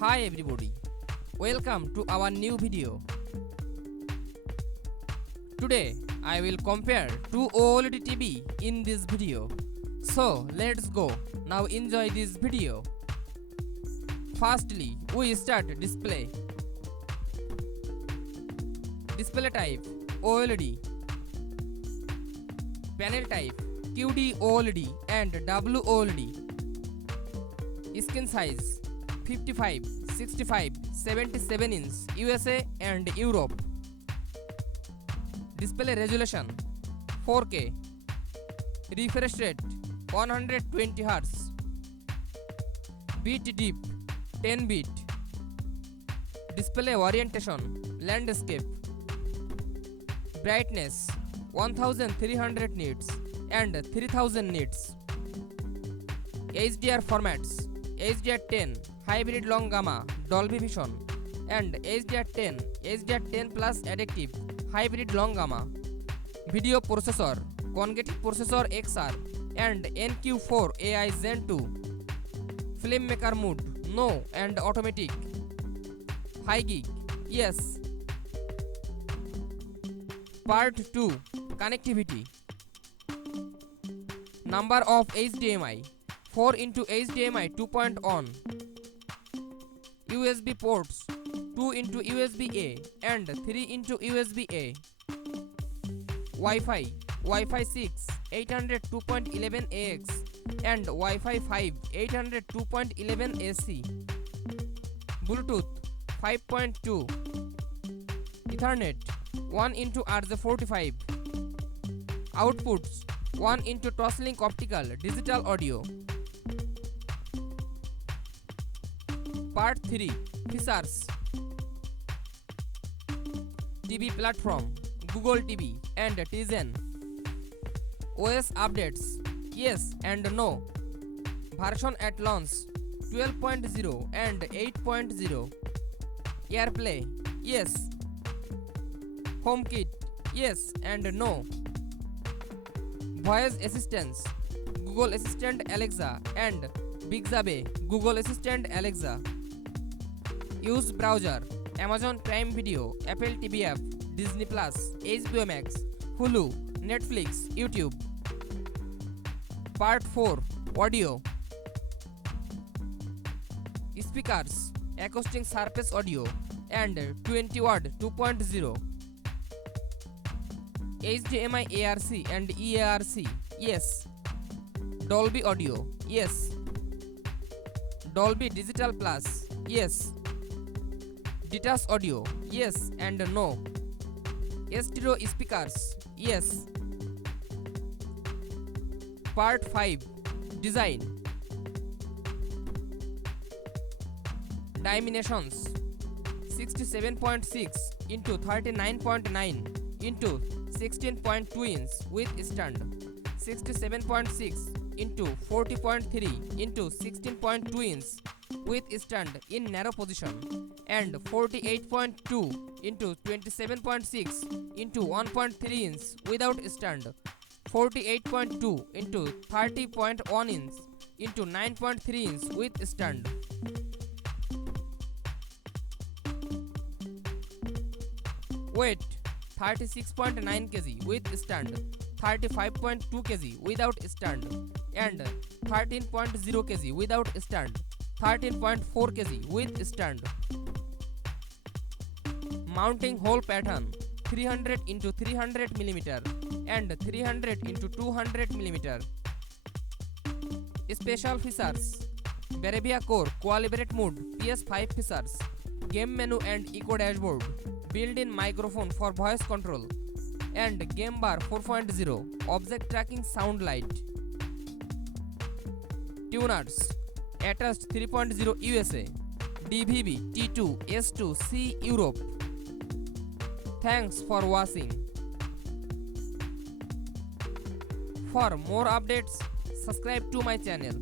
Hi everybody, welcome to our new video. Today I will compare two OLED TV in this video. So let's go, now enjoy this video. Firstly, we start display. Display type OLED. Panel type QD-OLED and WOLED. Skin size 55, 65, 77 inch USA and Europe. Display resolution 4K. Refresh rate 120 Hz. Bit depth 10 bit. Display orientation landscape. Brightness 1300 nits and 3000 nits. HDR formats HDR10 hybrid long gamma Dolby Vision and HDR10 HDR10 plus adaptive hybrid long gamma. Video processor Congetic processor XR and NQ4 AI Zen 2. Filmmaker mode no and automatic. High gig yes. Part 2 connectivity. Number of HDMI 4 into HDMI 2.1. USB ports 2 into USB A and 3 into USB A. Wi-Fi 6 802.11 AX and Wi-Fi 5 802.11 AC. Bluetooth 5.2. Ethernet 1 into RJ45. Outputs 1 into Toslink optical digital audio. Part 3 features. TV platform Google TV and Tizen. OS updates yes and no. Version at launch 12.0 and 8.0. AirPlay yes. HomeKit yes and no. Voice assistants Google Assistant Alexa and Bixby Google Assistant Alexa. Use browser Amazon Prime Video, Apple TV app, Disney Plus, HBO Max, Hulu, Netflix, YouTube. Part 4 audio. Speakers acoustic surface audio and 20 watt 2.0. HDMI ARC and EARC yes. Dolby audio yes. Dolby Digital Plus yes. Detached audio yes and no. Stereo speakers yes. Part 5 design. Dimensions 67.6 into 39.9 into 16.2 inch with stand. 67.6 into 40.3 into 16.2 inch with stand in narrow position and 48.2 into 27.6 into 1.3 inch without stand. 48.2 into 30.1 inch into 9.3 inch with stand. Weight 36.9 kg with stand, 35.2 kg without stand and 13.0 kg without stand, 13.4 kg with stand. Mounting hole pattern 300 into 300 mm and 300 into 200 mm. Special features BRAVIA core calibrate mode PS5 features, game menu and eco dashboard, built-in microphone for voice control and game bar 4.0, object tracking sound light. Tuners attached 3.0 USA, DVB T2 S2 C Europe. Thanks for watching. For more updates, subscribe to my channel.